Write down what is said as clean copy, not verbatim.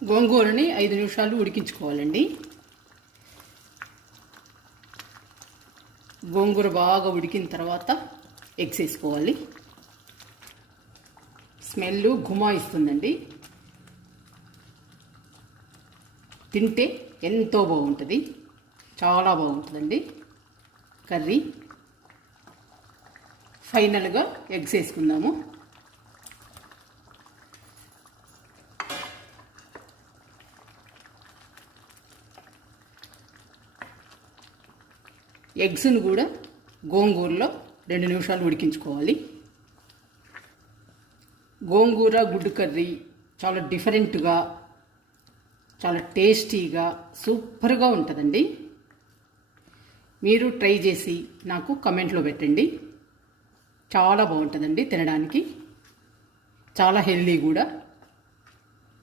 గోంగూరని 5 నిమిషాలు ఉడికించుకోవాలండి. గోంగూర బాగా ఉడికిన తర్వాత ఎగ్స్ వేసుకోవాలి. స్మెల్ గుమాయిస్తుందండి. తింటే ఎంతో బాగుంటుంది, చాలా బాగుంటుందండి కర్రీ. ఫైనల్గా ఎగ్స్ వేసుకుందాము. ఎగ్స్ను కూడా గోంగూరలో 2 నిమిషాలు ఉడికించుకోవాలి. గోంగూర గుడ్డు కర్రీ చాలా డిఫరెంట్గా, చాలా టేస్టీగా, సూపర్గా ఉంటుందండి. మీరు ట్రై చేసి నాకు కమెంట్లో పెట్టండి. చాలా బాగుంటుందండి తినడానికి, చాలా హెల్దీ కూడా.